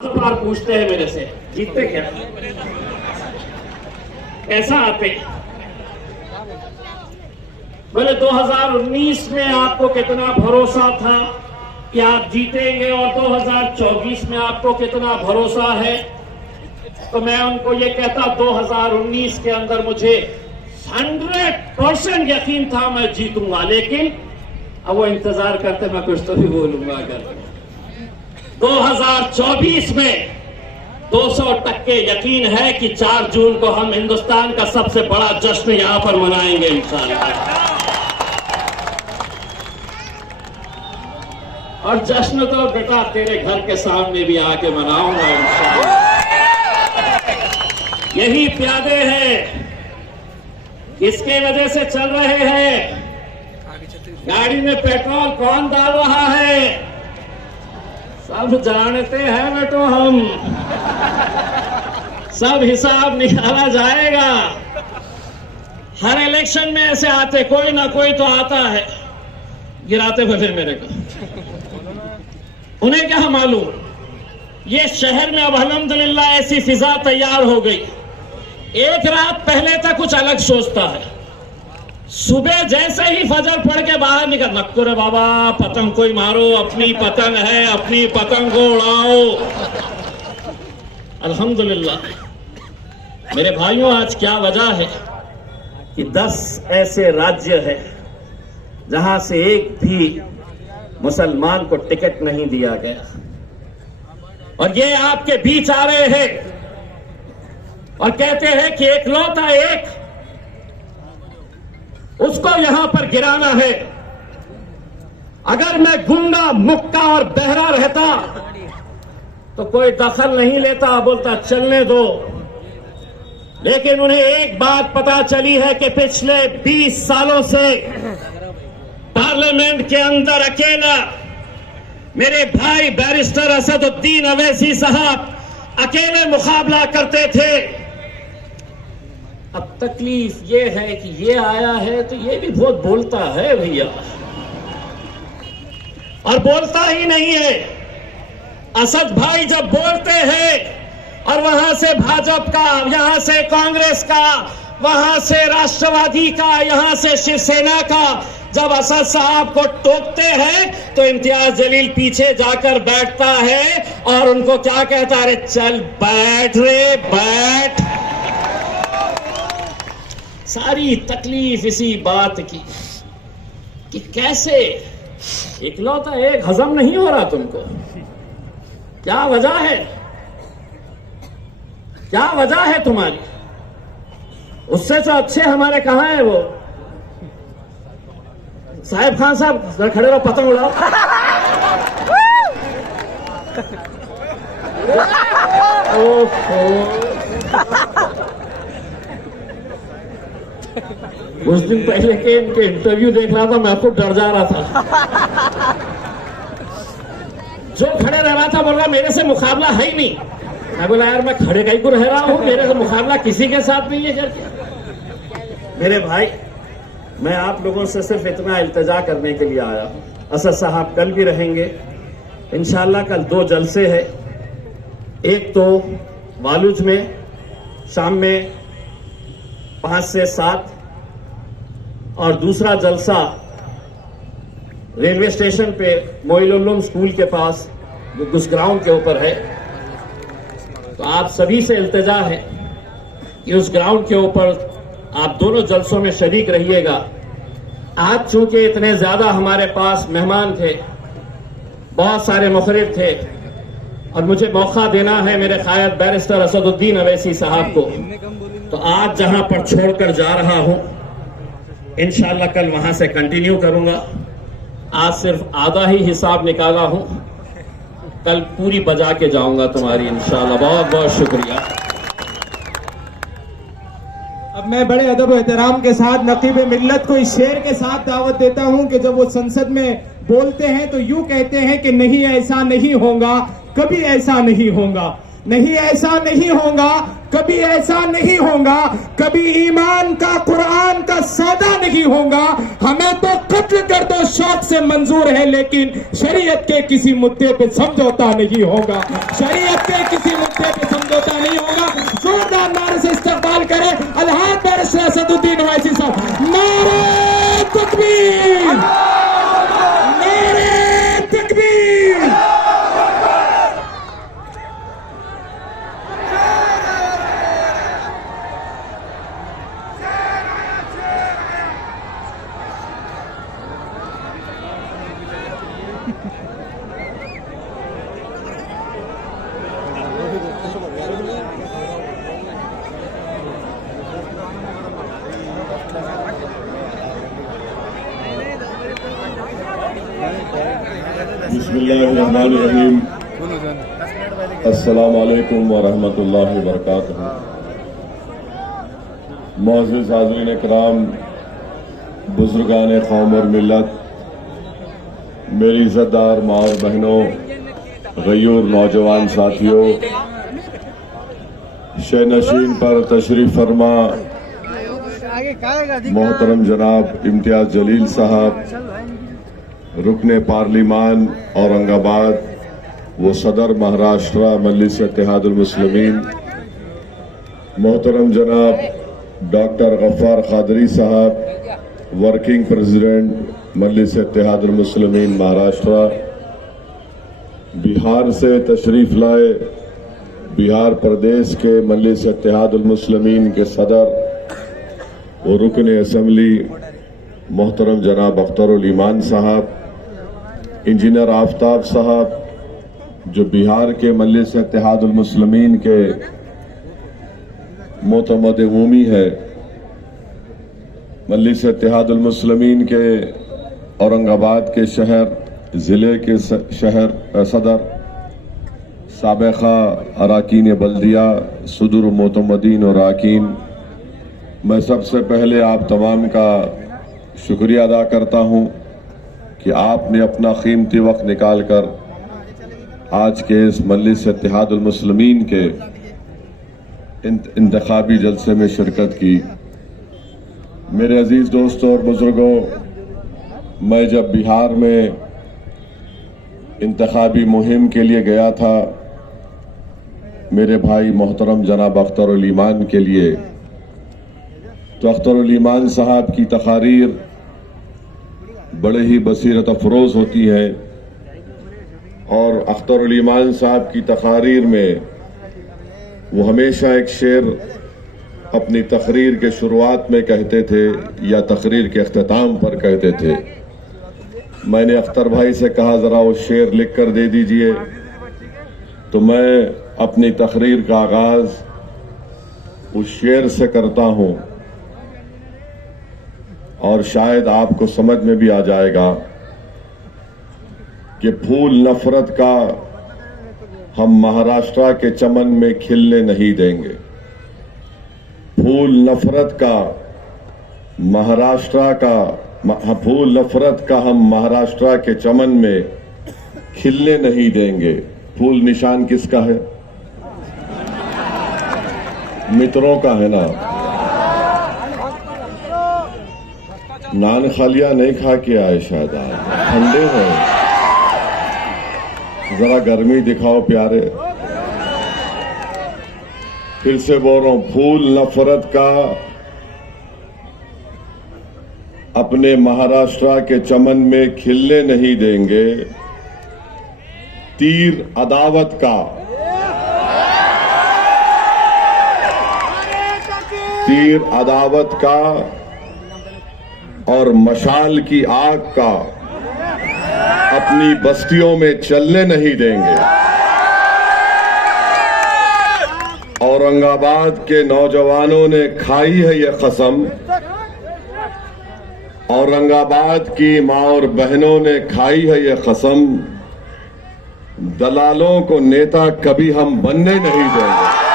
बार पूछते हैं मेरे से, जीतते क्या, कैसा आते? बोले 2019 में आपको कितना भरोसा था कि आप जीतेंगे और 2024 में आपको कितना भरोसा है? तो मैं उनको ये कहता 2019 के अंदर मुझे 100% यकीन था मैं जीतूंगा, लेकिन अब वो इंतजार करते मैं कुछ तो भी बोलूंगा। अगर 2024 में 200% यकीन है कि 4 जून को हम हिंदुस्तान का सबसे बड़ा जश्न यहां पर मनाएंगे इंशाअल्लाह। और जश्न तो बेटा तेरे घर के सामने भी आके मनाऊंगा इंशाअल्लाह। यही प्यादे हैं, किसके वजह से चल रहे हैं? गाड़ी में पेट्रोल कौन डाल रहा है? सब जानते हैं बेटो, हम सब हिसाब निकाला जाएगा। हर इलेक्शन में ऐसे आते कोई ना कोई तो आता है, गिराते भले मेरे को। उन्हें क्या मालूम, ये शहर में अब अल्हम्दुलिल्लाह ऐसी फिजा तैयार हो गई। एक रात पहले तक कुछ अलग सोचता है, सुबह जैसे ही फजर पढ़ के बाहर निकल, नक्को रे बाबा पतंग कोई मारो, अपनी पतंग है, अपनी पतंग को उड़ाओ। अल्हम्दुलिल्लाह मेरे भाइयों, आज क्या वजह है कि 10 ऐसे राज्य है जहां से एक भी मुसलमान को टिकट नहीं दिया गया, और ये आपके बीच आ रहे हैं और कहते हैं कि एकलौता एक उसको यहां पर गिराना है। अगर मैं गूंगा, मुक्का और बहरा रहता तो कोई दखल नहीं लेता, बोलता चलने दो। लेकिन उन्हें एक बात पता चली है कि पिछले 20 सालों से पार्लियामेंट के अंदर अकेला मेरे भाई बैरिस्टर असदुद्दीन अवैसी साहब अकेले मुकाबला करते थे। अब तकलीफ ये है कि ये आया है तो ये भी बहुत बोलता है भैया, और बोलता ही नहीं है। असद भाई जब बोलते हैं और वहां से भाजपा का, यहां से कांग्रेस का, वहां से राष्ट्रवादी का, यहां से शिवसेना का, जब असद साहब को टोकते हैं तो इम्तियाज जलील पीछे जाकर बैठता है और उनको क्या कहता है, अरे चल बैठ रे बैठ। सारी तकलीफ इसी बात की कि कैसे इकलौता एक हजम नहीं हो रहा तुमको। क्या वजह है, क्या वजह है तुम्हारी? उससे तो अच्छे हमारे कहां है वो साहिब खान साहब, जरा खड़े रहो, पतंग उड़ाओ। कुछ दिन पहले के इनके इंटरव्यू देख रहा था, मैं आपको डर जा रहा था। जो खड़े रह रहा था बोल रहा मेरे से मुकाबला है ही नहीं। मैं बोला यार मैं खड़े कहीं को रह रहा हूं, मेरे से मुकाबला किसी के साथ नहीं है करके। मेरे भाई, मैं आप लोगों से सिर्फ इतना इल्तिजा करने के लिए आया हूं। असद साहब कल भी रहेंगे इंशाअल्लाह। कल 2 जलसे है, एक तो वालुज में शाम में 5 से 7 और दूसरा जलसा रेलवे स्टेशन पे मोइनुल स्कूल के पास उस ग्राउंड के ऊपर है। तो आप सभी से इल्तिजा है कि उस ग्राउंड के ऊपर आप दोनों जलसों में शरीक रहिएगा। आज चूंकि इतने ज्यादा हमारे पास मेहमान थे, बहुत सारे मुखरिब थे, और मुझे मौका देना है मेरे कायद बैरिस्टर असदुद्दीन अवैसी साहब को, तो आज जहां पर छोड़कर जा रहा हूं इंशाअल्लाह कल वहां से कंटिन्यू करूंगा। आज सिर्फ आधा ही हिसाब निकाला हूं, कल पूरी बजा के जाऊंगा तुम्हारी इंशाअल्लाह। बहुत बहुत शुक्रिया। अब मैं बड़े अदब और एहतराम के साथ नकीब मिल्लत को इस शेर के साथ दावत देता हूं कि जब वो संसद में बोलते हैं तो यूं कहते हैं कि नहीं ऐसा नहीं होगा, कभी ऐसा नहीं होगा। नहीं, ऐसा नहीं होगा, कभी ऐसा नहीं होगा, कभी ईमान का कुरान का सौदा नहीं होगा। हमें तो कत्ल कर दो शौक से मंजूर है, लेकिन शरीयत के किसी मुद्दे पे समझौता नहीं होगा। शरीयत के किसी मुद्दे पे समझौता नहीं होगा। जोरदार नारे से इस्तकबाल करें अलहाज बैरिस्टर असदुद्दीन ओवैसी साहब। नारे तकबीर, नारे तकबीर। बिस्मिल्लाहिर्रहमानिर्रहीम। अस्सलामु अलैकुम व रहमतुल्लाहि व बरकातुहू। मुअज़्ज़िज़ हाज़रीन इकराम, बुज़ुर्गान क़ौम और मिल्लत, मेरी इज़्ज़तदार माँ और बहनों, गयूर नौजवान साथियों, शहनशीन पर तशरीफ़ फरमा मोहतरम जनाब इम्तियाज़ जलील साहब, रुकने पार्लिमान औरंगाबाद वो सदर महाराष्ट्र मजलिस इत्तेहादुल मुस्लिमीन, मोहतरम जनाब डॉक्टर गफ्फार कादरी साहब, वर्किंग प्रेसिडेंट मजलिस इत्तेहादुल मुस्लिमीन महाराष्ट्र, बिहार से तशरीफ लाए बिहार प्रदेश के मजलिस इत्तेहादुल मुस्लिमीन के सदर वो रुकने असम्बली मोहतरम जनाब अख्तरुल ईमान साहब, इंजीनियर आफ्ताब साहब जो बिहार के मजलिस इत्तेहादुल मुस्लिमीन के मोतमद उमूमी है, मजलिस इत्तेहादुल मुस्लिमीन के औरंगाबाद के शहर ज़िले के शहर सदर, साबिक़ा अराकीन बल्दिया, सदर मोतमदीन और अराकीन, मैं सबसे पहले आप तमाम का शुक्रिया अदा करता हूँ कि आपने अपना कीमती वक्त निकाल कर आज के इस मजलिस इत्तेहादुल मुस्लिमीन के इंतखाबी जलसे में शिरकत की। मेरे अजीज दोस्तों और बुजुर्गों, मैं जब बिहार में इंतखाबी मुहिम के लिए गया था मेरे भाई मोहतरम जनाब अख्तरुल ईमान के लिए, तो अख्तरुल ईमान साहब की तकारीर बड़े ही बसीरत अफरोज होती है और अख्तरुल ईमान साहब की तकारीर में वो हमेशा एक शेर अपनी तकरीर के शुरुआत में कहते थे या तकरीर के अख्ताम पर कहते थे। मैंने अख्तर भाई से कहा ज़रा वो शेर लिख कर दे दीजिए, तो मैं अपनी तकरीर का आगाज़ उस शेर से करता हूँ और शायद आपको समझ में भी आ जाएगा कि फूल नफरत का हम महाराष्ट्र के चमन में खिलने नहीं देंगे। फूल नफरत का महाराष्ट्र का फूल नफरत का हम महाराष्ट्र के चमन में खिलने नहीं देंगे। फूल निशान किसका है? मित्रों का है ना। नान खालिया नहीं खा के आए शायद, आज ठंडे हैं, जरा गर्मी दिखाओ प्यारे। फिर से बोल रहा हूं, फूल नफरत का अपने महाराष्ट्र के चमन में खिलने नहीं देंगे। तीर अदावत का और मशाल की आग का अपनी बस्तियों में चलने नहीं देंगे। औरंगाबाद के नौजवानों ने खाई है ये कसम, औरंगाबाद की मां और बहनों ने खाई है ये कसम, दलालों को नेता कभी हम बनने नहीं देंगे।